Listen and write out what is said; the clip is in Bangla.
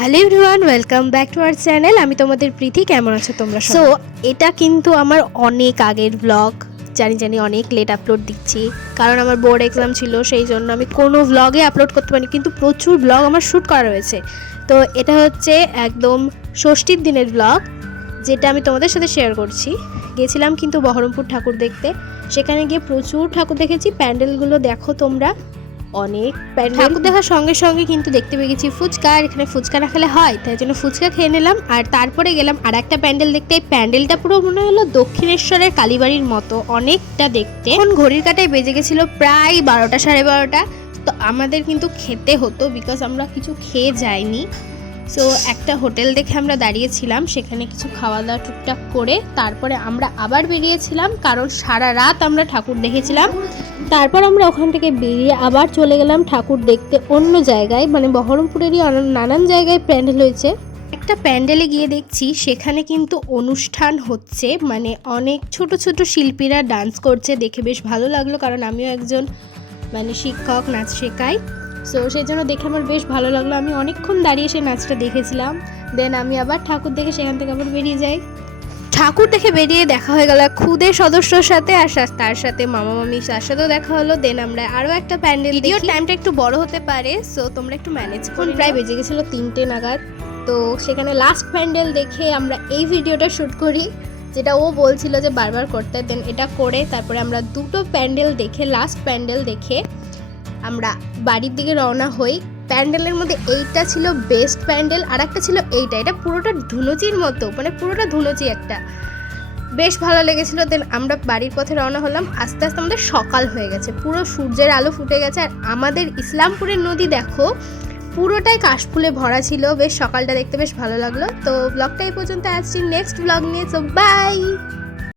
Hello everyone, welcome back to our channel. আমি তোমাদের প্রীতি। কেমন আছো তোমরা? সো এটা কিন্তু আমার অনেক আগের ব্লগ। জানি অনেক লেট আপলোড দিচ্ছি, কারণ আমার বোর্ড এক্সাম ছিল, সেই জন্য আমি কোনো ব্লগে আপলোড করতে পারিনি, কিন্তু প্রচুর ব্লগ আমার শ্যুট করা রয়েছে। তো এটা হচ্ছে একদম ষষ্ঠীর দিনের ব্লগ, যেটা আমি তোমাদের সাথে শেয়ার করছি। গেছিলাম কিন্তু বহরমপুর ঠাকুর দেখতে। সেখানে গিয়ে প্রচুর ঠাকুর দেখেছি। প্যান্ডেলগুলো দেখো তোমরা, অনেক ঠাকুর দেখার সঙ্গে সঙ্গে কিন্তু দেখতে পেয়ে গেছি ফুচকা। আর এখানে ফুচকা না খেলে হয়, তাই জন্য ফুচকা খেয়ে নিলাম। আর তারপরে গেলাম আর একটা প্যান্ডেল দেখতে। এই প্যান্ডেলটা পুরো মনে হলো দক্ষিণেশ্বরের কালীবাড়ির মতো, অনেকটা দেখতে। এখন ঘড়ির কাঁটায় বেজে গেছিলো প্রায় 12টা, 12:30। তো আমাদের কিন্তু খেতে হতো, বিকজ আমরা কিছু খেয়ে যাইনি। সো একটা হোটেল দেখে আমরা দাঁড়িয়েছিলাম, সেখানে কিছু খাওয়া দাওয়া টুকটাক করে তারপরে আমরা আবার বেরিয়েছিলাম, কারণ সারা রাত আমরা ঠাকুর দেখেছিলাম। তারপর আমরা ওখান থেকে বেরিয়ে আবার চলে গেলাম ঠাকুর দেখতে অন্য জায়গায়, মানে বহরমপুরেরই নানান জায়গায় প্যান্ডেল হয়েছে। একটা প্যান্ডেলে গিয়ে দেখছি সেখানে কিন্তু অনুষ্ঠান হচ্ছে, মানে অনেক ছোট ছোট শিল্পীরা ডান্স করছে। দেখে বেশ ভালো লাগলো, কারণ আমিও একজন শিক্ষক, নাচ শেখাই। সো সেই জন্য দেখে আমার বেশ ভালো লাগলো। আমি অনেকক্ষণ দাঁড়িয়ে সেই নাচটা দেখেছিলাম। দেন আমি আবার ঠাকুর দেখে সেখান থেকে আবার বেরিয়ে যাই। ঠাকুর দেখে বেরিয়ে দেখা হয়ে গেল খুদে সদস্যর সাথে, আর তার সাথে মামা মামি, তার সাথেও দেখা হলো। দেন আমরা আরও একটা প্যান্ডেল। ভিডিওর টাইমটা একটু বড় হতে পারে, সো তোমরা একটু ম্যানেজ করো। প্রায় বেজে গেছিলো 3টে নাগাদ। তো সেখানে লাস্ট প্যান্ডেল দেখে আমরা এই ভিডিওটা শ্যুট করি, যেটা ও বলছিল যে বারবার করতে। দেন এটা করে তারপরে আমরা দুটো প্যান্ডেল দেখে, লাস্ট প্যান্ডেল দেখে আমরা বাড়ির দিকে রওনা হই। প্যান্ডেলের মধ্যে এইটা ছিল বেস্ট প্যান্ডেল, আর একটা ছিল এইটা। এটা পুরোটা ধুনুচির মতো, মানে পুরোটা ধুনুচি একটা, বেশ ভালো লেগেছিল। দেন আমরা বাড়ির পথে রওনা হলাম। আস্তে আস্তে আমাদের সকাল হয়ে গেছে, পুরো সূর্যের আলো ফুটে গেছে। আর আমাদের ইসলামপুরের নদী দেখো, পুরোটাই কাশফুলে ভরা ছিল। বেশ সকালটা দেখতে বেশ ভালো লাগলো। তো ব্লগটা এই পর্যন্ত আসছি, নেক্সট ব্লগ নিয়ে। So by.